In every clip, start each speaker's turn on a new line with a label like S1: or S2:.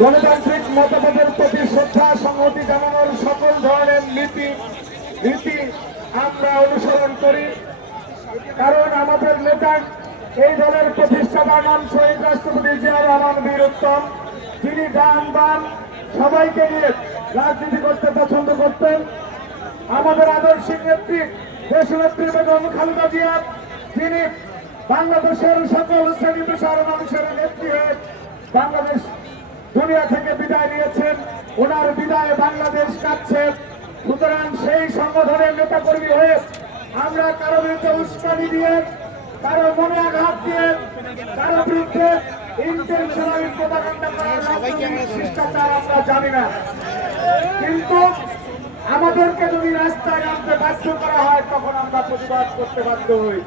S1: গণতান্ত্রিক মতবাদের প্রতি শ্রদ্ধা, সংহতি জানানোর সকল ধরনের নীতি নীতি আমরা অনুসরণ করি। কারণ আমাদের নেতা এই দলের প্রতিষ্ঠাতা নাম শহীদ রাষ্ট্রপতি জিয়া রহমান বীর উত্তম। তিনি ডান বাম সবাইকে নিয়ে রাজনীতি করতে পছন্দ করতেন। আমাদের আদর্শিক নেত্রী, দেশনেত্রী বেগম খালেদা জিয়া, তিনি বাংলাদেশের সকল শ্রেণি পেশার মানুষের নেত্রী হয়ে বাংলাদেশ দুনিয়া থেকে বিদায় নিয়েছেন। ওনার বিদায়ে বাংলাদেশ কাঁদছে। সুতরাং সেই সংগঠনের নেতাকর্মী হয়ে আমরা কারও বিরুদ্ধে উস্কানি দিয়ে, কারও মনে আঘাত দিয়ে, কারও বিরুদ্ধে প্রোপাগান্ডা করার শিষ্টাচার আমরা জানি না। কিন্তু আমাদেরকে যদি রাস্তায় নামতে বাধ্য করা হয়, তখন আমরা প্রতিবাদ করতে বাধ্য হই।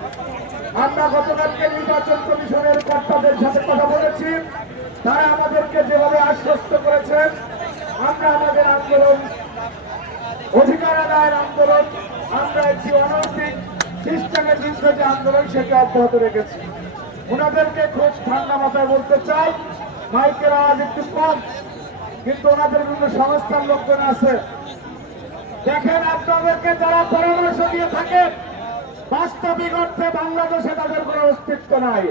S1: আমরা গতকালকে নির্বাচন কমিশনের কর্তাদের সাথে কথা বলেছি। তারা আমাদেরকে যেভাবে আশ্বস্ত করেছেন, আমরা আমাদের আন্দোলন, অধিকার আদায়ের আন্দোলন, আমরা একটি অনৈতিক, সিস্টেমের বিরুদ্ধে যে আন্দোলন সেটি অব্যাহত রেখেছি। ওনাদেরকে খুব ঠান্ডা মাথায় বলতে চাই, মাইকের আওয়াজ একটু কম, কিন্তু ওনাদের বিভিন্ন সংস্থার লোকজন আছে। দেখেন আপনাদেরকে যারা পরামর্শ দিয়ে থাকে বাস্তবিক অর্থে বাংলাদেশে তাদের কোনো অস্তিত্ব নাই।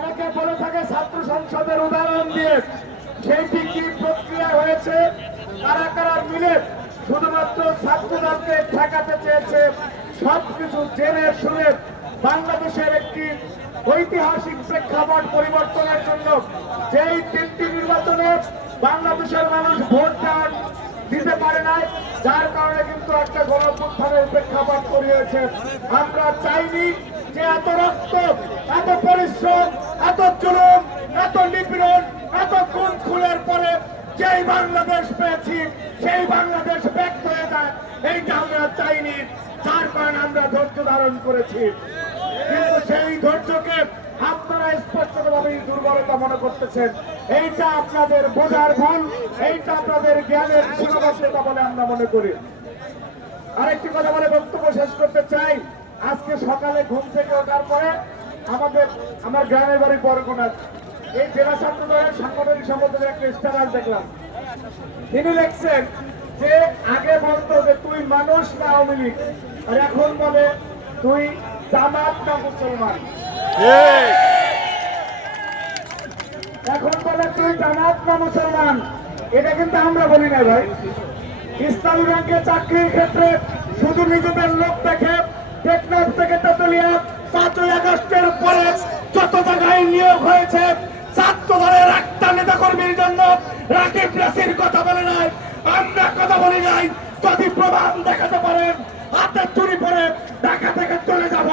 S1: অনেকে বলে থাকে ছাত্র সংসদের উদাহরণ দিয়ে সেইটি কি প্রক্রিয়া হয়েছে? কারা কারা মিলে শুধুমাত্র ছাত্রদলকে ঠেকাতে চেয়েছে, সবকিছু জেনে শুনে বাংলাদেশের একটি ঐতিহাসিক প্রেক্ষাপট পরিবর্তনের জন্য যেই তিনটি নির্বাচনে বাংলাদেশের মানুষ ভোট দেওয়ার দিতে পারে নাই, যার কারণে কিন্তু একটা গণপুত্থানের প্রেক্ষাপট করিয়েছে আমরা চাইনি যে এত রক্ত, এত পরিশ্রম, এত জুলুম, এত নিপীড়ন, এত খুন খুনের পরে যেই বাংলাদেশ পেয়েছি, সেই বাংলাদেশ ব্যক্ত হয়ে যায়, এইটা আমরা চাইনি। যার কারণে আমরা ধৈর্য ধারণ করেছি। কিন্তু সেই ধৈর্যকে আপনারা স্পষ্টভাবে দুর্বলতা মনে করতেছেন। এইটা আপনাদের বোঝার ভুল, এইটা আপনাদের জ্ঞানের সীমাবদ্ধতা বলে আমরা মনে করি। আরেকটি কথা বলে বক্তব্য শেষ চাই আজকে সকালে ঘুম থেকে ওঠার পরে আমাদের, আমার গ্রামের বাড়ি বরগুনাথ এই জেলা ছাত্র দলের সাংগঠনিক সম্পাদকের একটা স্ট্যাটাস দেখলাম। তিনি লিখছেন যে, আগে বলতো যে, তুই মানুষ না আওয়ামী লীগ? আর এখন বলে, তুই জামাত না মুসলমান? এখন বলে, তুই জামাত না মুসলমান? এটা কিন্তু আমরা বলি না ভাই। ইসলামী ব্যাংকের চাকরির ক্ষেত্রে শুধু নিজেদের লোক দেখে টেকনাফ থেকে তেতুলিয়া পাঁচই আগস্টের পরে যত জায়গায় নিয়োগ হয়েছে ছাত্র দলের একটা নেতা কর্মীর জন্য রাকিব নাসির কথা বলে নাই, আমরা কথা বলি নাই। যদি প্রমাণ দেখাতে পারেন হাতে চুরি পরে ঢাকা থেকে চলে যাব।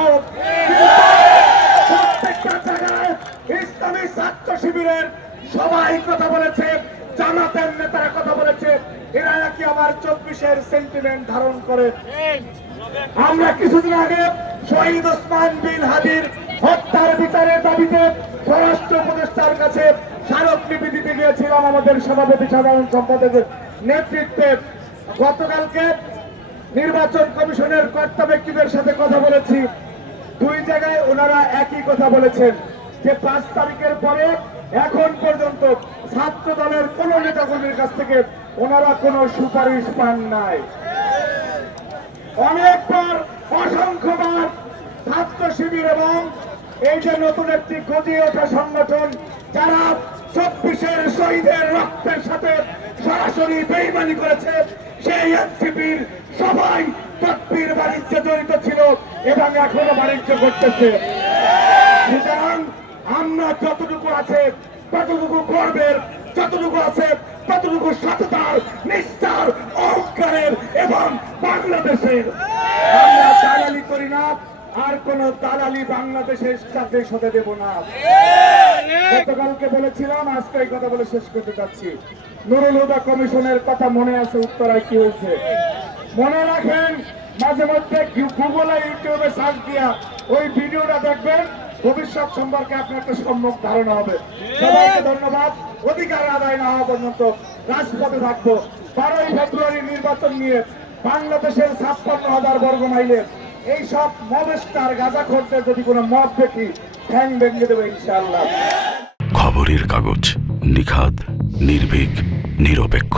S1: প্রত্যেকটা জায়গায় ইসলামী ছাত্র শিবিরের সবাই কথা বলেছে, জামাতের নেতারা কথা বলেছে। এরা নাকি আবার চব্বিশের সেন্টিমেন্ট ধারণ করে। আমরা কিছুদিন আগে শহীদ ওসমান বিন হাদির হত্যার বিচারের দাবিতে স্বরাষ্ট্র উপদেষ্টার কাছে স্মারকলিপি দিতে গিয়েছিলাম আমাদের সভাপতি সাধারণ সম্পাদকের নেতৃত্বে। গতকালকে নির্বাচন কমিশনের কর্তা ব্যক্তিদের সাথে কথা বলেছি। দুই জায়গায় ওনারা একই কথা বলেছেন যে পাঁচ তারিখের পরে এখন পর্যন্ত ছাত্র দলের কোন নেতাকর্মীর কাছ থেকে ওনারা কোনো সুপারিশ পান নাই। অনেকবার অসংখ্যবার ছাত্র শিবির এবং এই যে নতুন একটি গজিয়ে ওঠা সংগঠন, যারা চব্বিশের শহীদের রক্তের সাথে সরাসরি বেইমানি করেছে, সেই এনসিপির সবাই তৎপির বাণিজ্যে জড়িত ছিল এবং এখনও বাণিজ্য করতেছে। সুতরাং আমরা যতটুকু আছে, ততটুকু গর্বের, যতটুকু আছে, ততটুকু সততার, নিষ্ঠার এবং বাংলাদেশের আমরা দালালি করি না, আর কোন দালালি বাংলাদেশের সাথে সাথে দেব না। গতকালকে বলেছিলাম, আজকে এই কথা বলে শেষ করতে চাচ্ছি নুরুল হুদা কমিশনের কথা মনে আছে, উত্তরায় কি হয়েছে? মনে রাখেন, মাঝে মধ্যে গুগলে ইউটিউবে সার্চ দিয়া ওই ভিডিওটা দেখবেন, ভবিষ্যৎ সম্পর্কে আপনার একটা সম্যক ধারণা হবে। সবাইকে ধন্যবাদ। অধিকার আদায় না হওয়া পর্যন্ত রাজপথে থাকব। বারোই ফেব্রুয়ারি নির্বাচন নিয়ে বাংলাদেশের ছাপ্পান্ন হাজার বর্গ মাইলের এই সব মবেস্টার গাঁজা খোরদের যদি কোনো মদ দেখি, ঠ্যাং ভেঙে দেবে ইনশাল্লাহ
S2: খবরের কাগজ নিখাদ, নির্ভীক, নিরপেক্ষ।